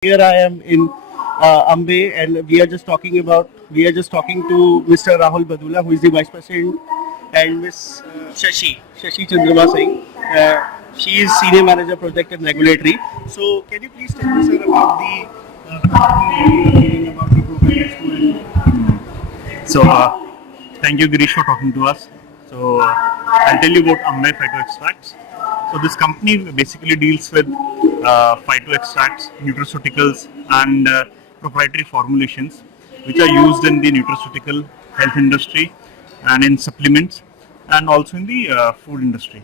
Here I am in Ambe, and we are just talking to Mr. Rahul Badula, who is the Vice President, and Miss Shashi Chandrama Singh. She is Senior Manager Project and Regulatory. So, can you please tell me, sir, about the about the program expo? Thank you, Girish, for talking to us. I'll tell you about Ambe Phytoextracts. So, this company basically deals with phytoextracts, nutraceuticals, and proprietary formulations which are used in the nutraceutical health industry and in supplements and also in the food industry.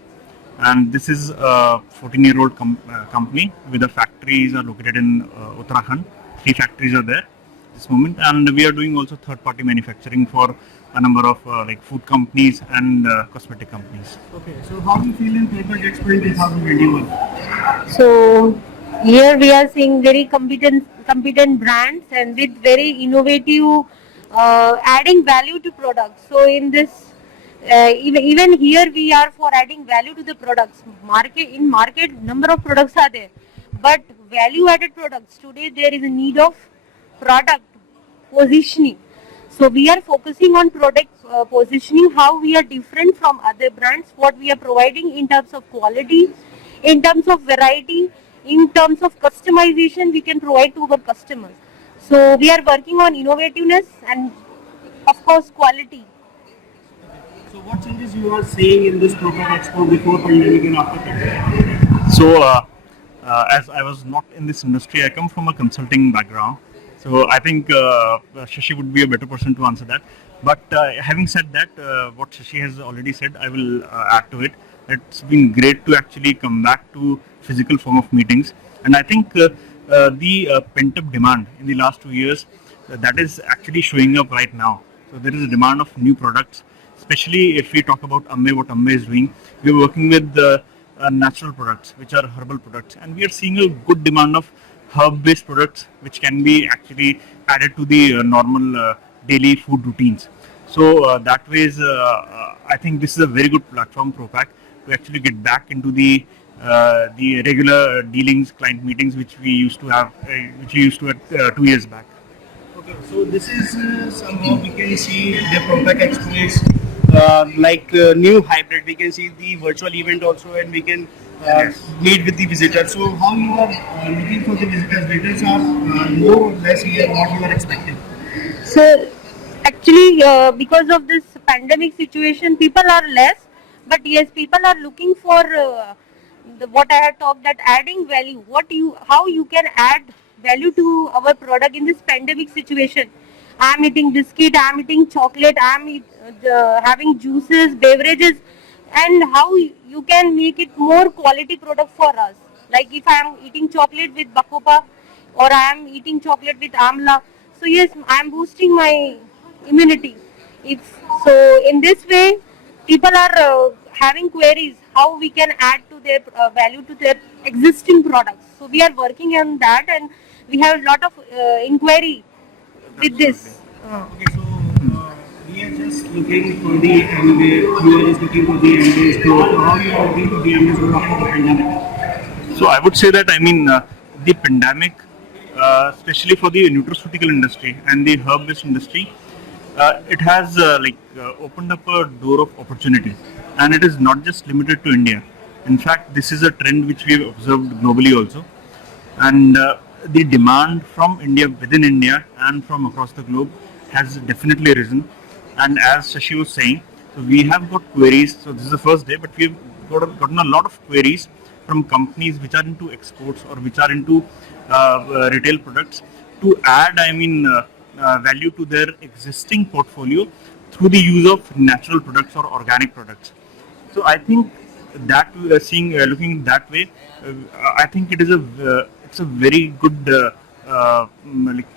And this is a 14-year-old company with the factories are located in Uttarakhand. 3 factories are there this moment, and we are doing also third-party manufacturing for a number of like food companies and cosmetic companies. Okay, so how do you feel in Paper Expo in 2021? So here we are seeing very competent brands and with very innovative adding value to products. So in this even here we are for adding value to the products. Market number of products are there, but value added products today there is a need of product positioning. So we are focusing on product positioning, how we are different from other brands, what we are providing in terms of quality, in terms of variety, in terms of customization we can provide to our customers. So we are working on innovativeness and of course quality. So, what changes you are seeing in this Paper Expo before pandemic and after pandemic? As I was not in this industry, I come from a consulting background. So I think Shashi would be a better person to answer that. But having said that, what Shashi has already said, I will add to it. It's been great to actually come back to physical form of meetings, and I think the pent-up demand in the last 2 years that is actually showing up right now. So there is a demand of new products, especially if we talk about Ambe, what Ambe is doing. We are working with natural products, which are herbal products, and we are seeing a good demand of herb-based products, which can be actually added to the normal daily food routines. So that way, I think this is a very good platform, Propack, to actually get back into the regular dealings, client meetings, which we used to have, 2 years back. Okay, so this is somehow we can see the Propack Expo is new hybrid. We can see the virtual event also, and we can meet with the visitors. So how you are looking for the visitors? Visitors are more or less here what you are expecting. So actually because of this pandemic situation people are less, but yes people are looking for what I had talked, that adding value, how you can add value to our product in this pandemic situation. I am eating biscuit, I am eating chocolate, I am having juices, beverages, and how you can make it more quality product for us. Like if I am eating chocolate with Bacopa or I am eating chocolate with Amla, so yes, I am boosting my immunity. If so, in this way, people are having queries how we can add to their value to their existing products. So we are working on that, and we have a lot of inquiry with this. Okay, so we are just looking for the MBA. You are just looking for the MBA's growth. So how you are looking for the MBA's growth after the pandemic? So I would say that the pandemic, especially for the nutraceutical industry and the herb-based industry, it has opened up a door of opportunity, and it is not just limited to India. In fact, this is a trend which we have observed globally also, and the demand from India, within India, and from across the globe has definitely risen. And as Shashi was saying, so we have got queries. So this is the first day, but we've gotten a lot of queries from companies which are into exports or which are into retail products to add, value to their existing portfolio through the use of natural products or organic products. So I think that looking that way, I think it's a very good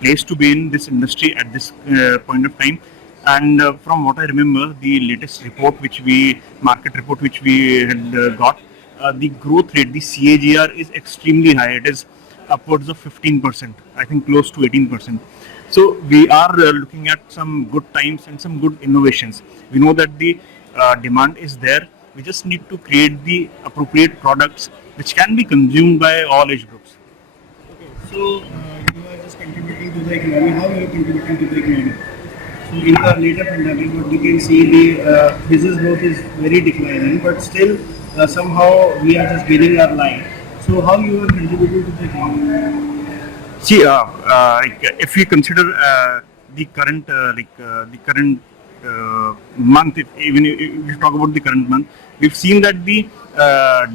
place to be in this industry at this point of time. And from what I remember, the latest market report which we had got, the growth rate, the CAGR is extremely high. It is upwards of 15%, I think close to 18%. So we are looking at some good times and some good innovations. We know that the demand is there. We just need to create the appropriate products which can be consumed by all age groups. So you are just contributing to the economy. How you are contributing to the economy? So in the later pandemic, what we can see the business growth is very declining, but still somehow we are just gaining our line. So how you are contributing to the economy? See, if we consider the current month, if even if you talk about the current month, we've seen that the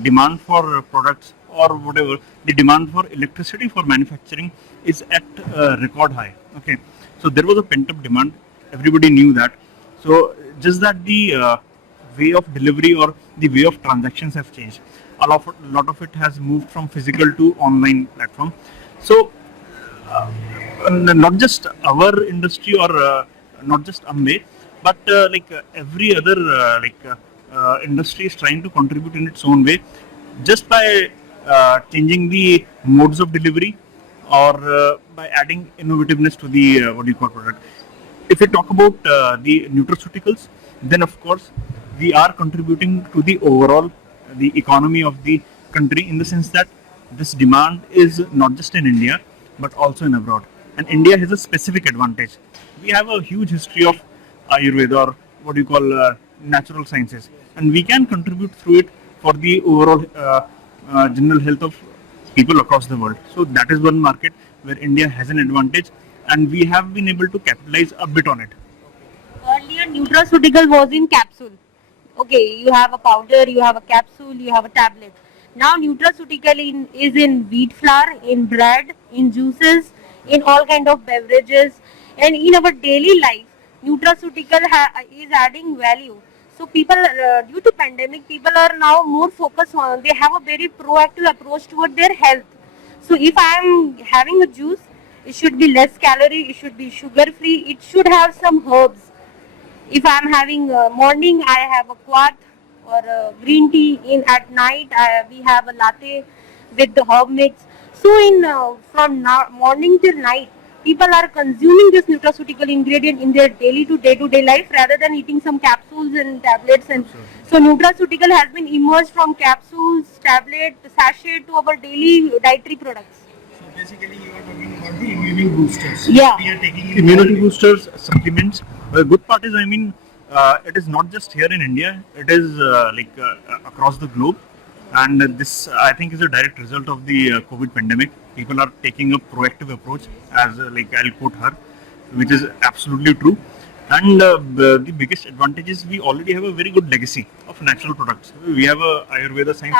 demand for products or whatever, the demand for electricity for manufacturing is at record high. Okay, so there was a pent up demand. Everybody knew that. So just that the way of delivery or the way of transactions have changed. A lot of it has moved from physical to online platform. So not just our industry or not just Ambe, but every other industry is trying to contribute in its own way, just by changing the modes of delivery or by adding innovativeness to the what do you call product. If we talk about the nutraceuticals, then of course we are contributing to the overall the economy of the country, in the sense that this demand is not just in India but also in abroad. And India has a specific advantage. We have a huge history of Ayurveda, or what you call natural sciences, and we can contribute through it for the overall general health of people across the world. So that is one market where India has an advantage, and we have been able to capitalize a bit on it. Earlier, nutraceutical was in capsule. Okay, you have a powder, you have a capsule, you have a tablet. Now, nutraceutical is in wheat flour, in bread, in juices, in all kind of beverages, and in our daily life, nutraceutical is adding value. So, people, due to pandemic, people are now more focused on. They have a very proactive approach toward their health. So, if I am having a juice, it should be less calorie, it should be sugar free, it should have some herbs. If I am having morning, I have a quat or a green tea. In at night, we have a latte with the herb mix. So in from now, morning till night, people are consuming this nutraceutical ingredient in their daily to day life rather than eating some capsules and tablets. And so nutraceutical has been emerged from capsules, tablet, sachet to our daily dietary products. So basically, you are talking about the immunity boosters. Yeah. We are taking Immunity boosters, supplements. The good part is, it is not just here in India. It is across the globe, and this I think is a direct result of the COVID pandemic. People are taking a proactive approach, as I'll quote her, which is absolutely true. And the biggest advantage is we already have a very good legacy of natural products. We have a Ayurveda science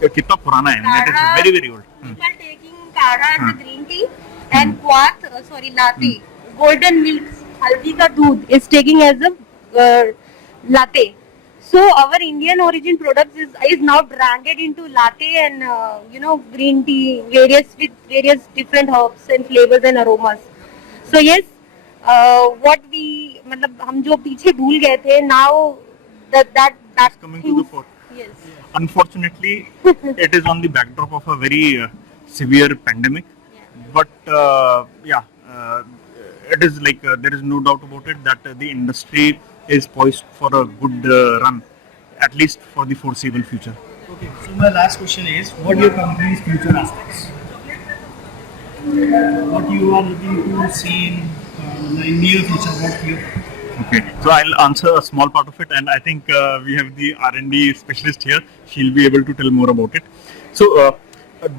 which is kitna purana hai. It is very very old. People taking kadha and the green tea and quat, latte, golden milk, haldi ka doodh is taking as a latte. So our Indian origin products is now branded into latte and green tea, with various different herbs and flavors and aromas. So yes, what we मतलब हम जो पीछे भूल गए थे, now that Coming to the fore. Yes. Unfortunately, it is on the backdrop of a very severe pandemic. But it is there is no doubt about it that the industry is poised for a good run, at least for the foreseeable future. Okay, so my last question is, what your company's future aspects? What you are looking to see in the near future? What you? Okay, so I'll answer a small part of it, and I think we have the R&D specialist here. She'll be able to tell more about it. So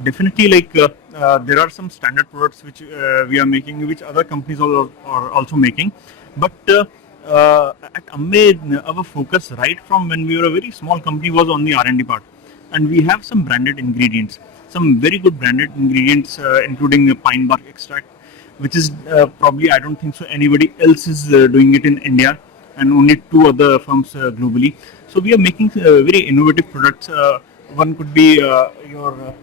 definitely, there are some standard products which we are making, which other companies are also making. But at Ambe, our focus right from when we were a very small company was on the R&D part, and we have some branded ingredients, some very good branded ingredients, including pine bark extract, which is probably, I don't think so anybody else is doing it in India, and only 2 other firms globally. So we are making very innovative products. One could be your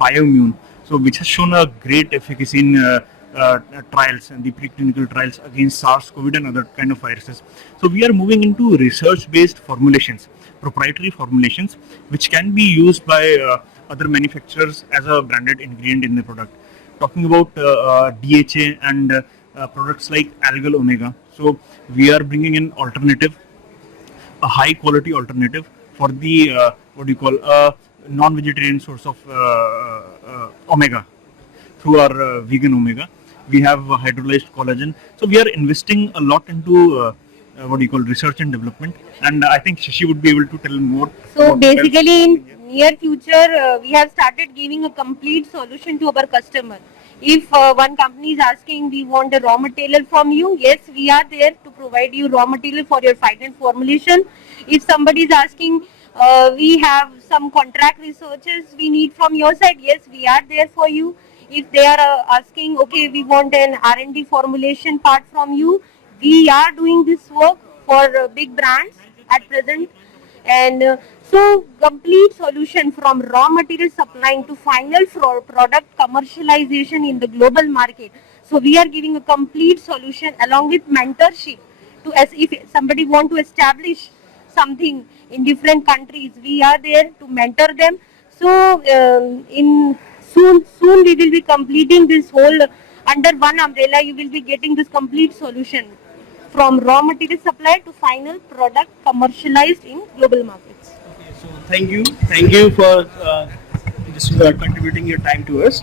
Bioimmune, so which has shown a great efficacy in trials and the preclinical trials against SARS-CoV and other kind of viruses. So we are moving into research-based formulations, proprietary formulations, which can be used by other manufacturers as a branded ingredient in the product. Talking about DHA and products like Algal Omega. So we are bringing in alternative, a high quality alternative for the non-vegetarian source of omega. through our vegan omega. We have hydrolyzed collagen. So we are investing a lot into what do you call research and development. And I think Shashi would be able to tell more. So about that. basically, in near future, we have started giving a complete solution to our customer. If one company is asking, we want the raw material from you, yes, we are there to provide you raw material for your final formulation. If somebody is asking, we have some contract researches we need from your side, yes, we are there for you. If they are asking, okay, we want an R&D formulation part from you, we are doing this work for big brands at present. And so complete solution from raw material supplying to final product commercialization in the global market. So we are giving a complete solution along with mentorship to, as if somebody want to establish something in different countries, we are there to mentor them. So in soon we will be completing this whole under one umbrella. You will be getting this complete solution from raw material supply to final product commercialized in global markets. So thank you for just contributing your time to us.